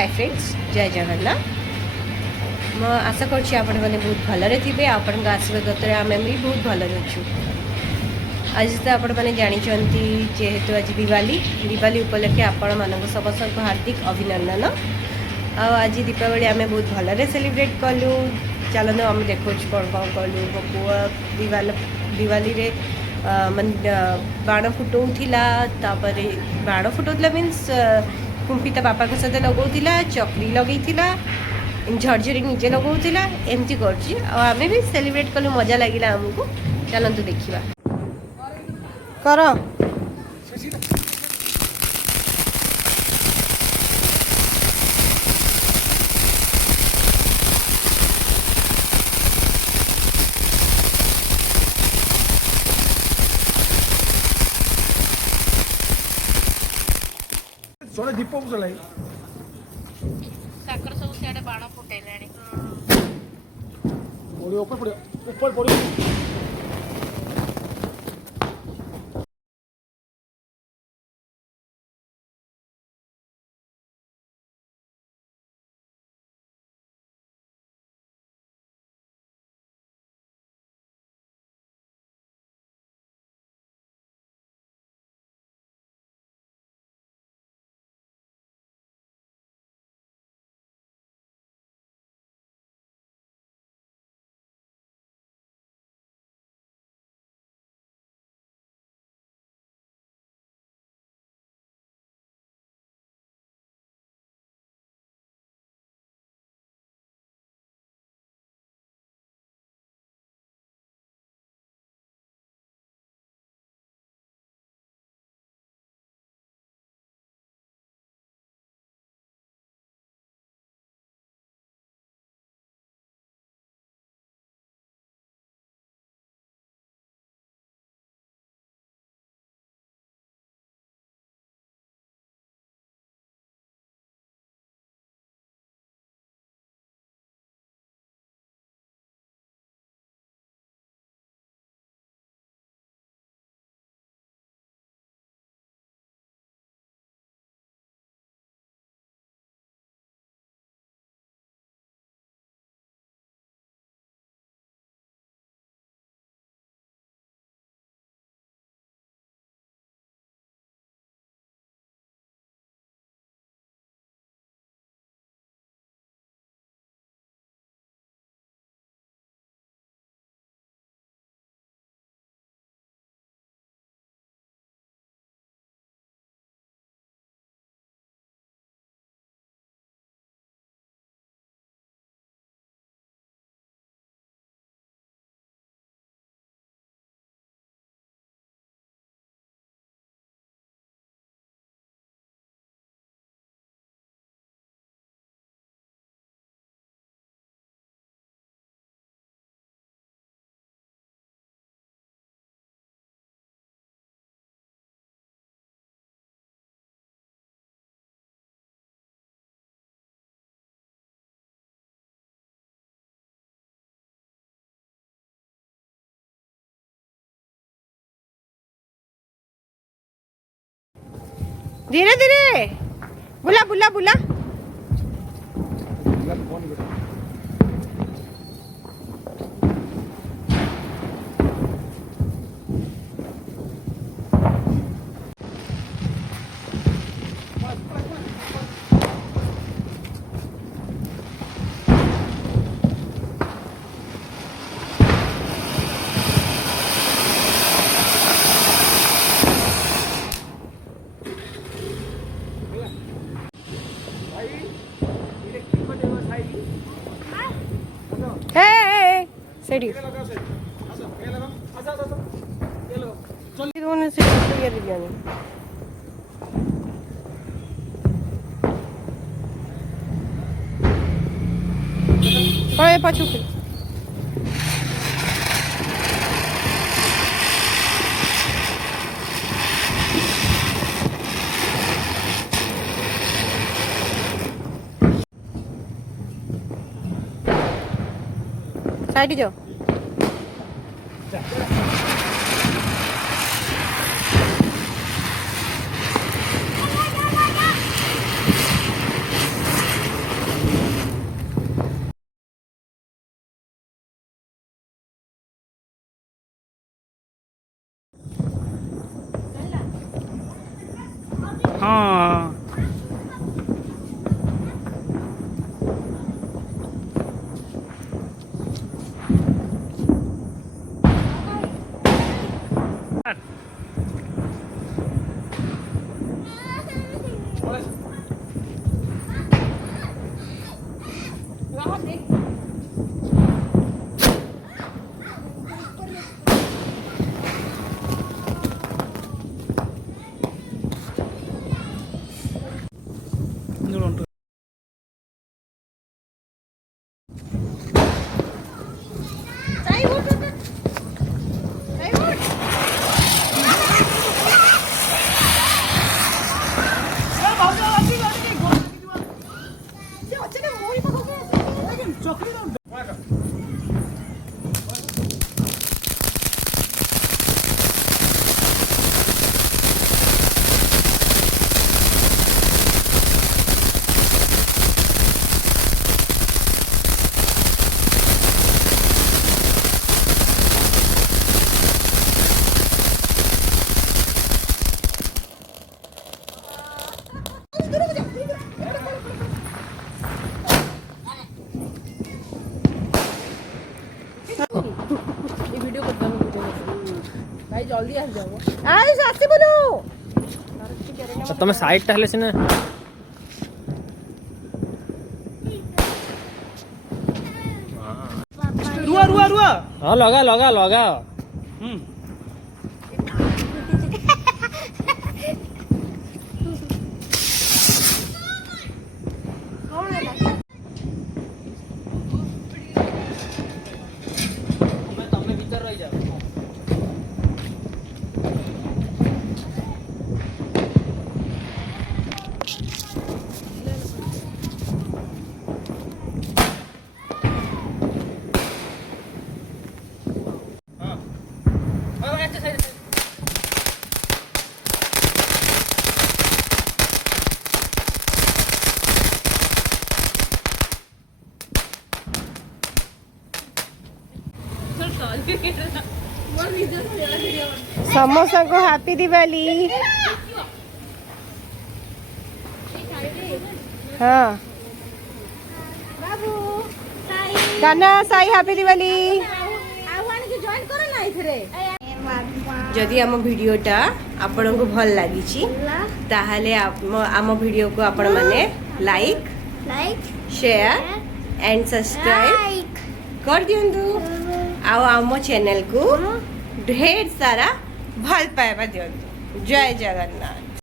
Hi friends जय जगन्नाथ मो आशा करछि आपण माने बहुत भलरे थिबे आपण आशीर्वाद आम भी बहुत भलरे अच्छु। आज तो आपण मैंने जानते जेहेतु आज दिवाली दिवाली उपलक्षे आपण मानक समस्त हार्दिक अभिनंदन। आज दीपावली आम बहुत भलरे सेलिब्रेट कलु। चलना आम देखो कौन कौन कलु मो पुआ दिवाली रे मन बाण फुटाऊला बाण फुटाऊला मीन्स कुंपी ता बापा सहित लगौला चकरी लगेला झरझरी निजे लगौला एमती करें भी सेलिब्रेट कलु मजा लगे आमको। चलतु देखा कर सोडा दीप बुझलाई साकर सब सियाडे बाण फुटेलाणी पड़ियो ऊपर पड़ियो धीरे धीरे बुला बुला बुला सेठी पड़े पछू साइड जाओ ଭାଇ ଜଲ୍ଦି ଆସିଯାବ ଆୟୁଷ ଆସିବୁନୁ ତମେ ସାଇଡଟା ହେଲେ ସିନା रुआ रुआ रुआ ହଁ ଲଗା ଲଗା ଲଗା ତମେ ଭିତରେ ରହିଯାଅ ସମସ୍ତଙ୍କୁ ହାପି ଦିୱାଲି ହଁ କାହ୍ନା ସାଇ ହାପି ଦିୱାଲି ଯଦି ଆମ ଭିଡ଼ିଓଟା ଆପଣଙ୍କୁ ଭଲ ଲାଗିଛି ତାହେଲେ ଆମ ଭିଡ଼ିଓକୁ ଆପଣମାନେ ଲାଇକ୍ शेयर एंड सब्सक्राइब कर दियंतु आउ आम चैनल को ढेर सारा भल पाइबा दियंतु जय जगन्नाथ।